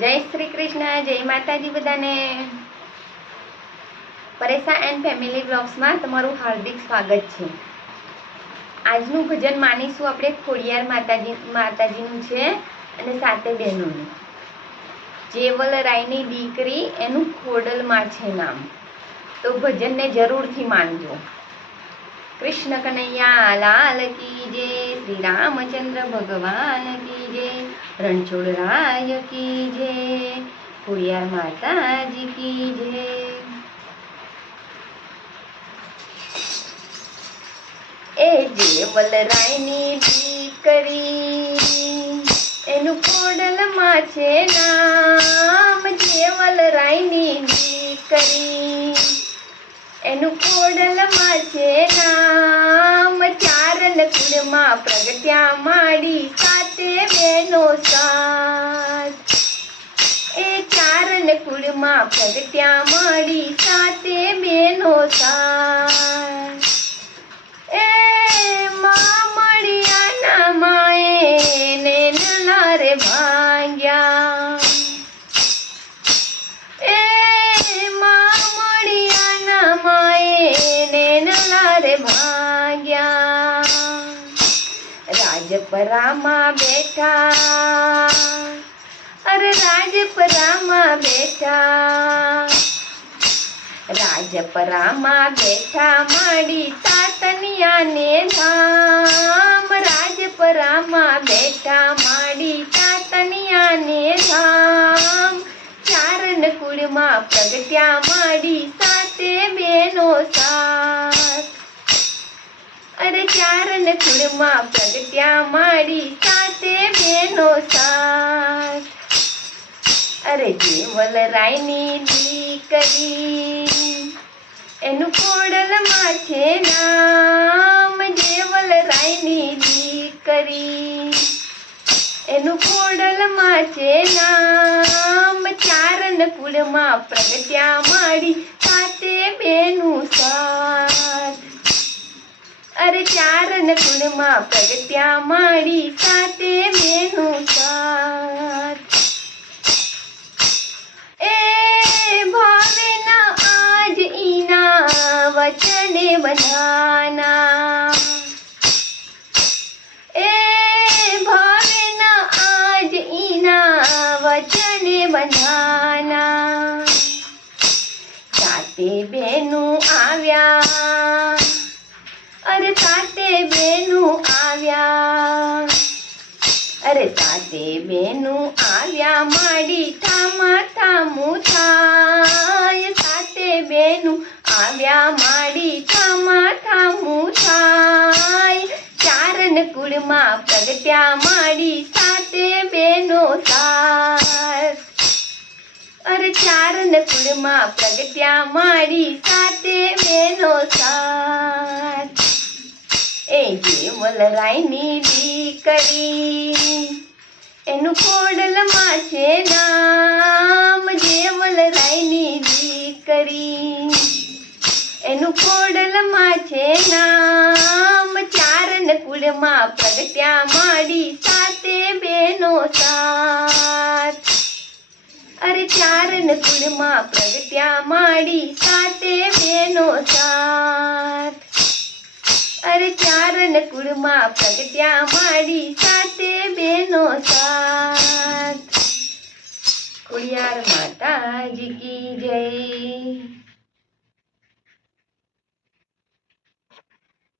જય શ્રી કૃષ્ણ, જય માતાજી બધાને. પરેશા એન્ડ ફેમિલી બ્લોગ્સમાં તમારું હાર્દિક સ્વાગત છે. આજનું ભજન માનીશું આપણે ખોડિયાર માતાજી, માતાજીનું છે અને સાતે બહેનોનું. જેવલ રાયની દીકરી એનું ખોડલમાં છે નામ. તો ભજનને જરૂરથી માનજો. કૃષ્ણ કનૈયા લાલ કી જય, શ્રી રામચંદ્ર ભગવાન કી જય, રણછોડ રાય કી જય ખોડિયાર માતાજી કી જય. એ જે રાયની દીકરી, એનું કોડલમાં છે નામ જે વલરાયની દીકરી, એનું ખોડલમાં પ્રગટ્યા માડી સાતે બેનો સાથ. એ ચારણ કુળમાં પ્રગટ્યા માડી સાતે બેનો સાથ. એ માં મળ્યાના માએ ને નાના રે ભાંગ્યા. એ માં મળ્યાના માએ ને નાના રે ભાંગ્યા. રાજપરામાં બેઠા. અરે રાજપરામાં બેઠા. રાજપરામાં બેઠા માડી તાતનિયાને ધામ. રાજપરામાં બેઠા માડી તાતનિયાને ધામ. ચારણ કુળમાં પ્રગટ્યા માડી સાતે બેનો સાથ. ચારણ કુળમાં પ્રગટ્યા માડી સાતે બેનો સાથ. અરે જેવલ રાયની દીકરી, એનું ખોડલમાં છે નામ. જેવલ રાયની દીકરી, એનું ખોડલમાં છે નામ. ચારણ કુળમાં પ્રગટ્યા માડી પ્રગટ્યા મારી સાથે બેનું સાથ. એ ભાવેના આજ ઈના વચને બધાના. એ ભાવે ના આજ ઈના વચને બધાના. સાતે બેનું સાતે બેનું આવ્યા. અરે તાતે બેનું આવ્યા માડી થામા થામું થાય તાતે બેનું આવ્યા માડી થામા થામું થાય ચારણ કુળમાં પ્રગટ્યા માડી તાતે બેનો સાથ અરે ચારણ કુળમાં પ્રગટ્યા માડી સાતે બેનો સાથ રાયની દીકરી એનું ખોડલમાં છે નામ જેવલ રાયની દીકરી એનું ખોડલમાં છે નામ ચારણ કુળમાં પ્રગટ્યા માડી સાતે બેનો સાથ. અરે ચારણ કુળમાં પ્રગટ્યા માડી સાતે બેનો સાથ. અરે ચારણ કુળમાં પ્રગટ્યા મારી સાથે બેનો સાથ. ખોડિયાર માતાજી કી જય.